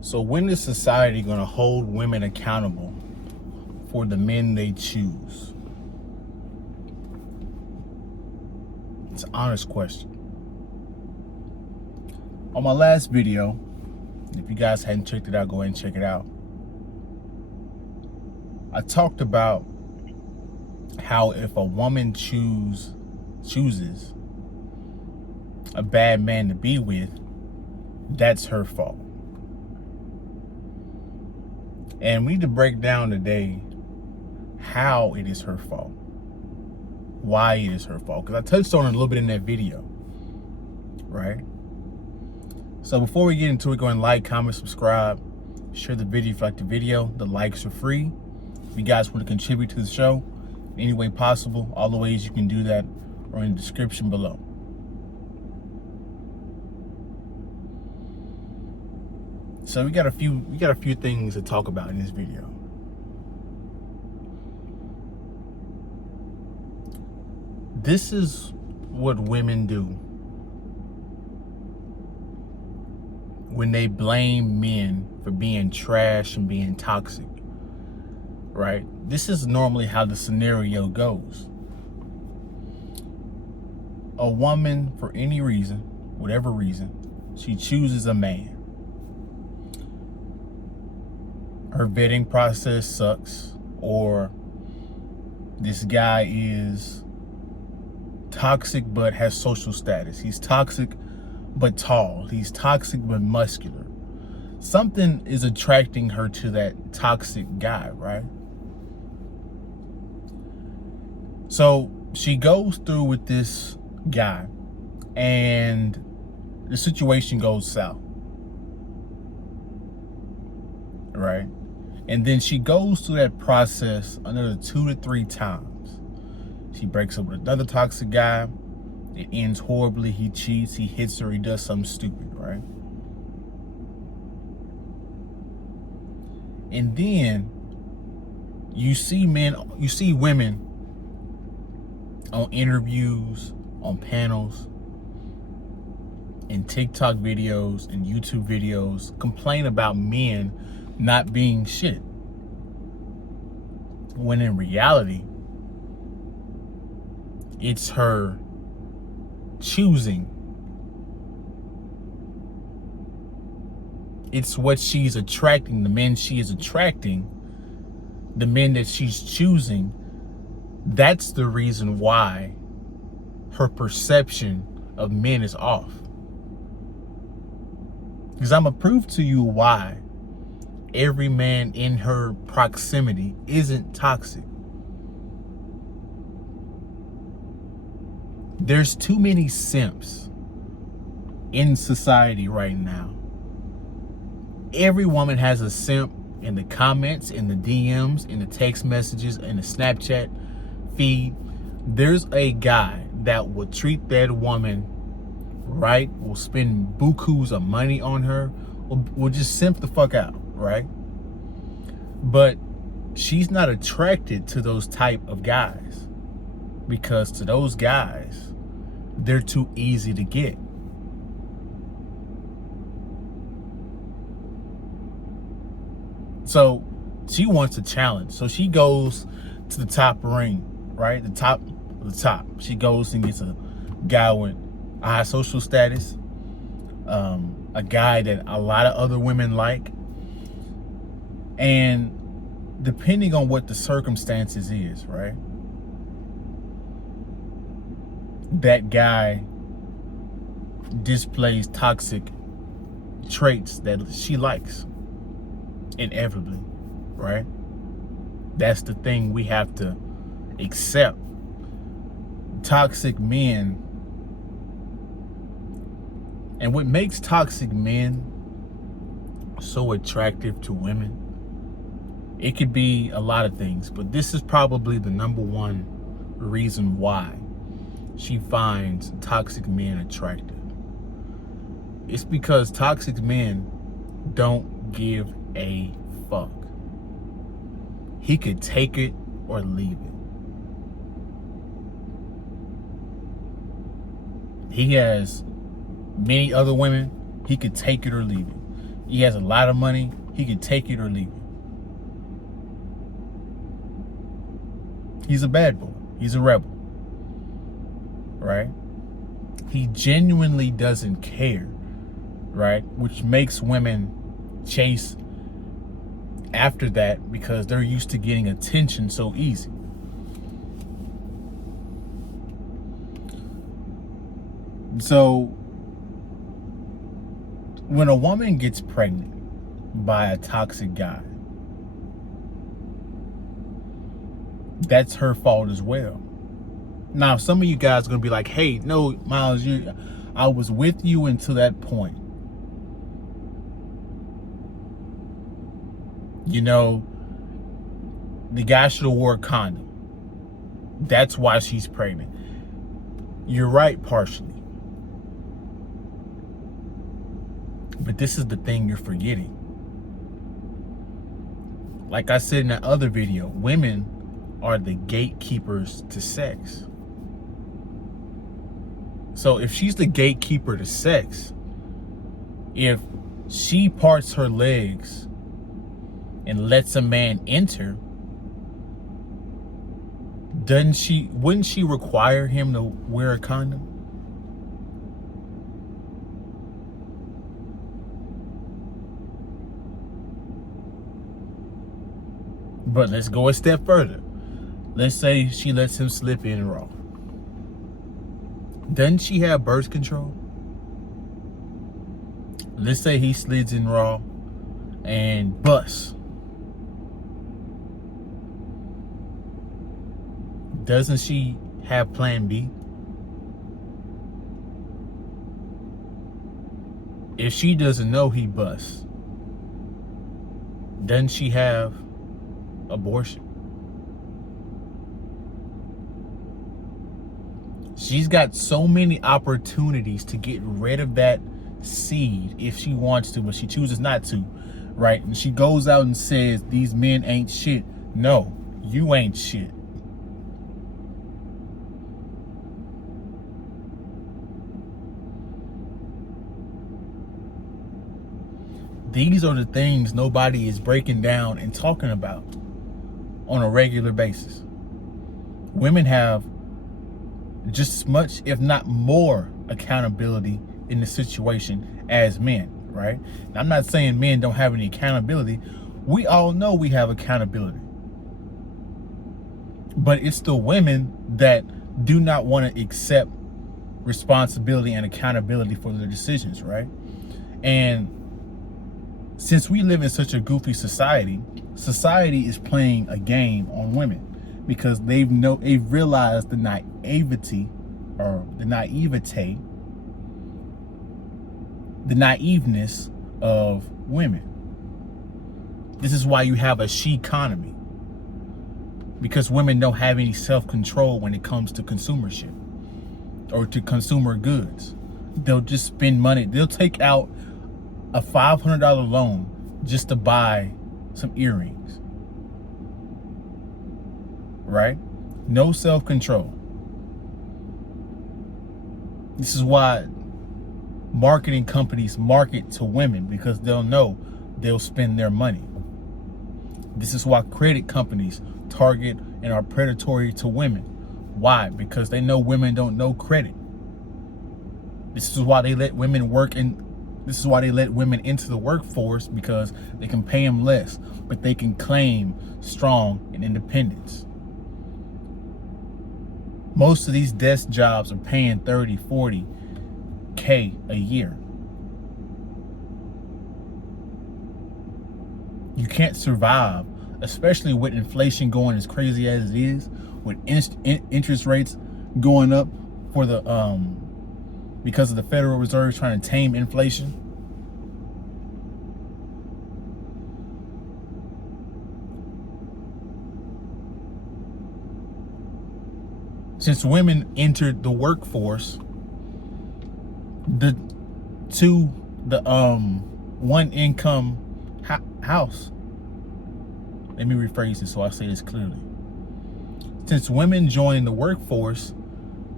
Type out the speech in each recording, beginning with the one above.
So when is society going to hold women accountable for the men they choose? It's an honest question. On my last video, if you guys hadn't checked it out, go ahead and check it out. I talked about how if a woman chooses a bad man to be with, that's her fault. And we need to break down today how it is her fault, why it is her fault, because I touched on it a little bit in that video, right? So before we get into it, go ahead and like, comment, subscribe, share the video if you like the video. The likes are free. If you guys want to contribute to the show in any way possible, all the ways you can do that are in the description below. So we got a few things to talk about in this video. This is what women do when they blame men for being trash and being toxic, right? This is normally how the scenario goes. A woman, for any reason, whatever reason, she chooses a man. Her vetting process sucks, or this guy is toxic but has social status. He's toxic but tall. He's toxic but muscular. Something is attracting her to that toxic guy, right? So she goes through with this guy and the situation goes south, right? And then she goes through that process another 2 to 3 times. She breaks up with another toxic guy. It ends horribly. He cheats, he hits her, he does something stupid, right? And then you see women on interviews, on panels, in TikTok videos and YouTube videos complain about men not being shit, when in reality it's her choosing. It's what she's attracting, the men she is attracting, the men that she's choosing. That's the reason why her perception of men is off. Because I'm gonna prove to you why every man in her proximity isn't toxic. There's too many simps in society right now. Every woman has a simp in the comments, in the DMs, in the text messages, in the Snapchat feed. There's a guy that will treat that woman right, will spend bukus of money on her, will just simp the fuck out, right? But she's not attracted to those type of guys, because to those guys, they're too easy to get. So she wants a challenge. So she goes to the top ring, right? The top of the top. She goes and gets a guy with a high social status, a guy that a lot of other women like. And depending on what the circumstances is, right? That guy displays toxic traits that she likes, inevitably, right? That's the thing we have to accept. Toxic men, and what makes toxic men so attractive to women, it could be a lot of things, but this is probably the number one reason why she finds toxic men attractive. It's because toxic men don't give a fuck. He could take it or leave it. He has many other women. He could take it or leave it. He has a lot of money. He can take it or leave it. He's a bad boy. He's a rebel. Right? He genuinely doesn't care. Right? Which makes women chase after that because they're used to getting attention so easy. So when a woman gets pregnant by a toxic guy, that's her fault as well. Now, some of you guys are going to be like, hey, no, Miles, I was with you until that point. You know, the guy should have wore a condom. That's why she's pregnant. You're right, partially. But this is the thing you're forgetting. Like I said in that other video, women are the gatekeepers to sex. So if she's the gatekeeper to sex, if she parts her legs and lets a man enter, wouldn't she require him to wear a condom? But let's go a step further. Let's say she lets him slip in raw. Doesn't she have birth control? Let's say he slides in raw and busts. Doesn't she have plan B? If she doesn't know he busts, doesn't she have abortion? She's got so many opportunities to get rid of that seed if she wants to, but she chooses not to, right? And she goes out and says, these men ain't shit. No, you ain't shit. These are the things nobody is breaking down and talking about on a regular basis. Women have just as much, if not more, accountability in the situation as men, right? Now, I'm not saying men don't have any accountability. We all know we have accountability. But it's the women that do not want to accept responsibility and accountability for their decisions, right? And since we live in such a goofy society, society is playing a game on women because they've realized the naivety or the naiveness of women. This is why you have a she economy, because women don't have any self-control when it comes to consumership or to consumer goods. They'll just spend money. They'll take out a $500 loan just to buy some earrings, right? No self-control. This is why marketing companies market to women, because they'll know they'll spend their money. This is why credit companies target and are predatory to women. Why? Because they know women don't know credit. This is why they let women work in. This is why they let women into the workforce, because they can pay them less, but they can claim strong and independence. Most of these desk jobs are paying 30, 40K a year. You can't survive, especially with inflation going as crazy as it is, with interest rates going up for the because of the Federal Reserve trying to tame inflation. Since women entered the workforce, the one income house. Let me rephrase this so I say this clearly. Since women joined the workforce,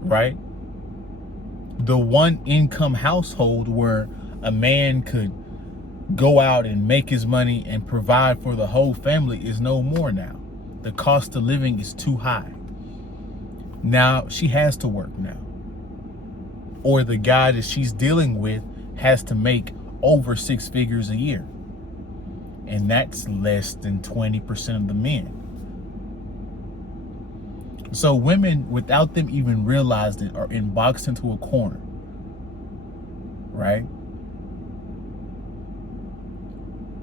right? The one income household where a man could go out and make his money and provide for the whole family is no more now. The cost of living is too high. Now she has to work now. Or the guy that she's dealing with has to make over 6 figures a year. And that's less than 20% of the men. So women, without them even realizing it, are boxed into a corner, right?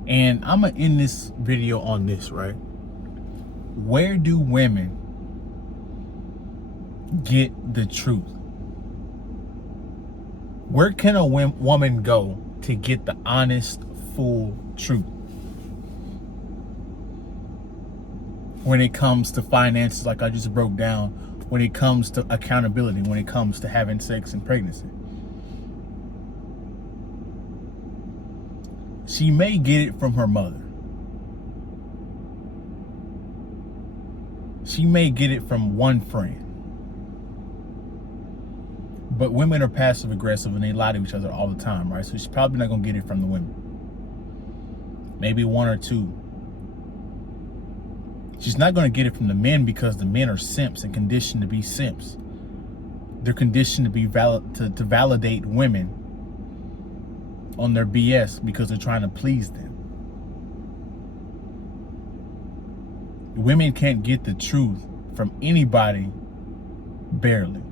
And I'm gonna end this video on this, right? Where do women get the truth? Where can a woman go to get the honest, full truth? When it comes to finances, like I just broke down, when it comes to accountability, when it comes to having sex and pregnancy. She may get it from her mother. She may get it from one friend. But women are passive aggressive and they lie to each other all the time, right? So she's probably not gonna get it from the women. Maybe one or two. She's not gonna get it from the men because the men are simps and conditioned to be simps. They're conditioned to be to validate women on their BS because they're trying to please them. Women can't get the truth from anybody, barely.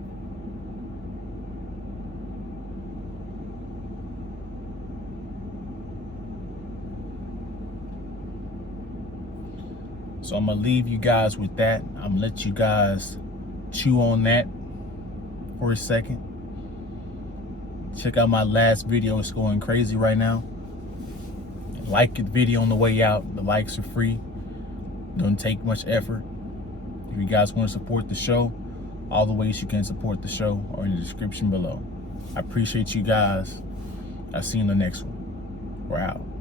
So I'm gonna leave you guys with that. I'm gonna let you guys chew on that for a second. Check out my last video, it's going crazy right now. Like the video on the way out, the likes are free. Don't take much effort. If you guys want to support the show, all the ways you can support the show are in the description below. I appreciate you guys. I'll see you in the next one. We're out.